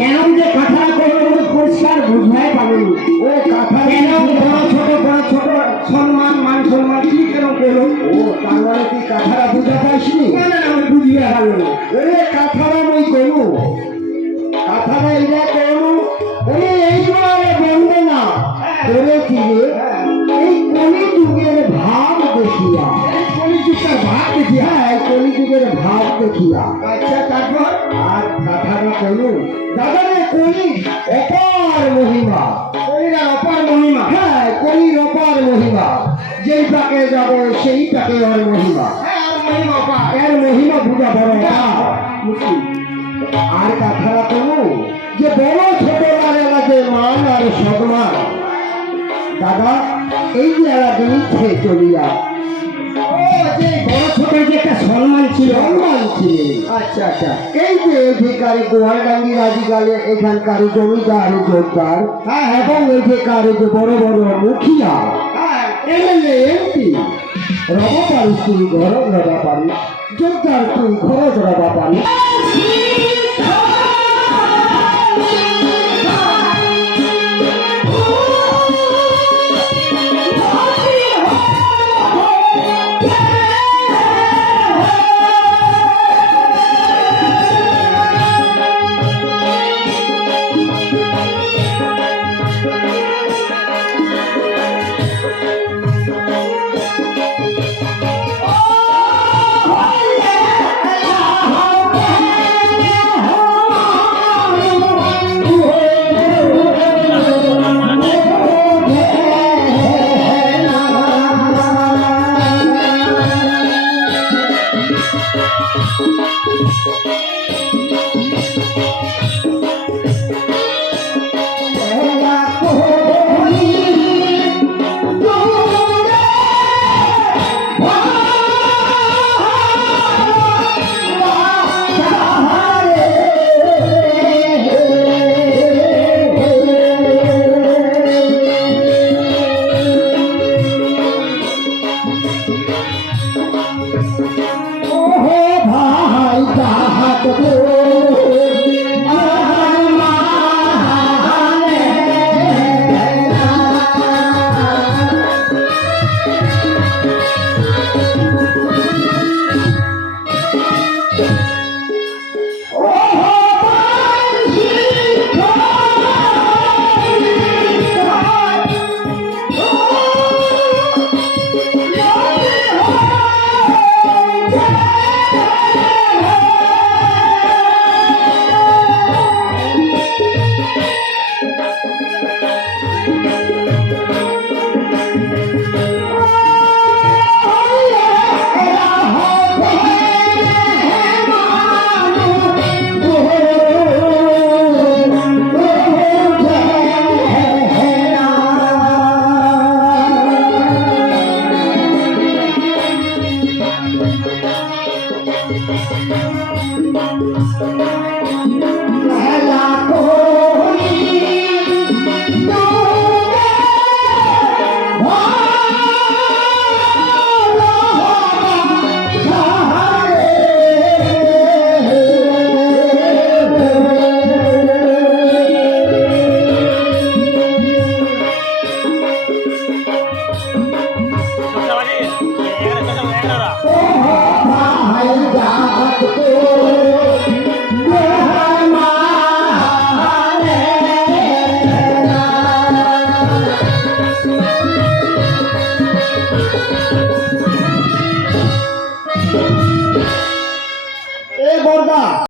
কেন যে কথা কোনো পরিষ্কার বুঝাই পাবেন ও কথা কেন বড় ছোট সম্মান মান সম্মান কি কেন করলো ও তার মানে কি কথাটা বুঝা পাইসনি না না আমি বুঝিয়ে ভালো না ওরে কথাটা আমি করবো কথাটা এইটা করবো ওরে এইবারে বলবে না তোরে কি এই কলিযুগের ভাব দেখিয়া কলিযুগের ভাব দেখিয়া হ্যাঁ কলিযুগের ভাব দেখিয়া আচ্ছা তারপর আর কথাটা করবো দাদা রে কলি অপার মহিমা কলির অপার মহিমা হ্যাঁ কলির অপার মহিমা যেই পাকে যাব সেই পাকে ওর মহিমা এর মহিমা বুঝা বড় আর কথাটা করবো যে বড় ছোট লাগে মান আর সম্মান দাদা এই যে এলাকা মিথ্যে চলিয়া বড় ছোট যে একটা সম্মান ছিল আচ্ছা আচ্ছা এই যে এখানে গোয়ালডাঙ্গি রাজিগালে এখানকার জমিদার জোরদার হ্যাঁ এবং এখানকার যে বড় বড় মুখিয়া এমএলএ এমপি রবা পারিস তুই ঘর রবা পারিস জোরদার তুই খরচ রবা পারিস